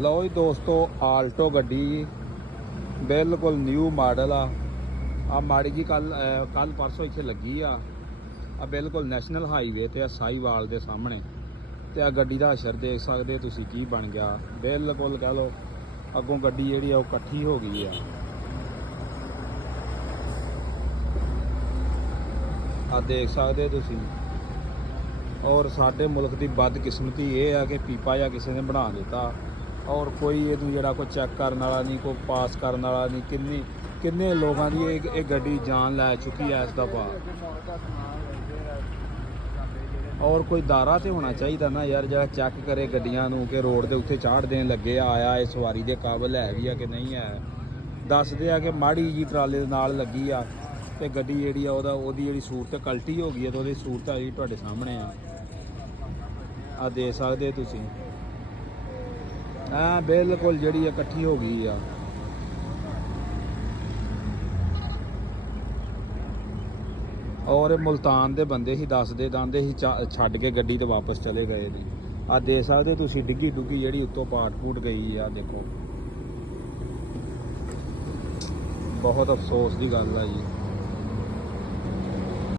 ਲਓ ਜੀ ਦੋਸਤੋ, ਆਲਟੋ ਗੱਡੀ ਬਿਲਕੁਲ ਨਿਊ ਮਾਡਲ ਆ ਮਾੜੀ ਜੀ ਕੱਲ ਪਰਸੋਂ ਇੱਥੇ ਲੱਗੀ ਆ ਬਿਲਕੁਲ ਨੈਸ਼ਨਲ ਹਾਈਵੇ ਤੇ ਆ ਸਾਹੀਵਾਲ ਦੇ ਸਾਹਮਣੇ। ਤੇ ਆ ਗੱਡੀ ਦਾ ਅਸਰ ਦੇਖ ਸਕਦੇ ਤੁਸੀਂ ਕੀ ਬਣ ਗਿਆ। ਬਿਲਕੁਲ ਕਹ ਲਓ ਅੱਗੋਂ ਗੱਡੀ ਜਿਹੜੀ ਆ ਉਹ ਇਕੱਠੀ ਹੋ ਗਈ ਆ ਦੇਖ ਸਕਦੇ ਤੁਸੀਂ। ਔਰ ਸਾਡੇ ਮੁਲਕ ਦੀ ਬਦਕਿਸਮਤੀ ਇਹ ਆ ਕਿ ਪੀਪਾ ਜਾਂ ਕਿਸੇ ਨੇ ਬਣਾ ਦਿੱਤਾ ਔਰ ਕੋਈ ਇਹਨੂੰ ਜਿਹੜਾ ਕੋਈ ਚੈੱਕ ਕਰਨ ਵਾਲਾ ਨਹੀਂ, ਕੋਈ ਪਾਸ ਕਰਨ ਵਾਲਾ ਨਹੀਂ। ਕਿੰਨੇ ਲੋਕਾਂ ਦੀ ਇਹ ਗੱਡੀ ਜਾਨ ਲੈ ਚੁੱਕੀ ਹੈ ਇਸ ਦਫਾ। ਔਰ ਕੋਈ ਦਾਰਾ ਤੇ ਹੋਣਾ ਚਾਹੀਦਾ ਨਾ ਯਾਰ, ਜਿਹੜਾ ਚੈੱਕ ਕਰੇ ਗੱਡੀਆਂ ਨੂੰ ਕਿ ਰੋਡ ਦੇ ਉੱਤੇ ਚਾੜ ਦੇਣ ਲੱਗੇ ਆਇਆ ਇਹ ਸਵਾਰੀ ਦੇ ਕਾਬਲ ਹੈ ਵੀ ਆ ਕਿ ਨਹੀਂ ਹੈ। ਦੱਸਦੇ ਆ ਕਿ ਮਾੜੀ ਜੀ ਟਰਾਲੇ ਦੇ ਨਾਲ ਲੱਗੀ ਆ ਤੇ ਗੱਡੀ ਜਿਹੜੀ ਆ ਉਹਦੀ ਜਿਹੜੀ ਸੂਰਤ ਕਲਟੀ ਹੋ ਗਈ ਹੈ ਤੇ ਉਹਦੀ ਸੂਰਤ ਆ ਜਿਹੜੀ ਤੁਹਾਡੇ ਸਾਹਮਣੇ ਆ ਦੇਖ ਸਕਦੇ ਤੁਸੀਂ। ਬਿਲਕੁਲ ਜਿਹੜੀ ਇਕੱਠੀ ਹੋ ਗਈ ਆ। ਔਰ ਮੁਲਤਾਨ ਦੇ ਬੰਦੇ ਹੀ ਦੱਸਦੇ ਦੰਦੇ ਹੀ ਛੱਡ ਕੇ ਗੱਡੀ ਤੇ ਵਾਪਸ ਚਲੇ ਗਏ ਜੀ। ਦੇਖ ਸਕਦੇ ਤੁਸੀਂ ਡਿੱਗੀ ਡੁੱਗੀ ਜਿਹੜੀ ਉੱਤੋਂ ਪਾਟ ਪੂਟ ਗਈ ਆ। ਦੇਖੋ ਬਹੁਤ ਅਫਸੋਸ ਦੀ ਗੱਲ ਆ ਜੀ।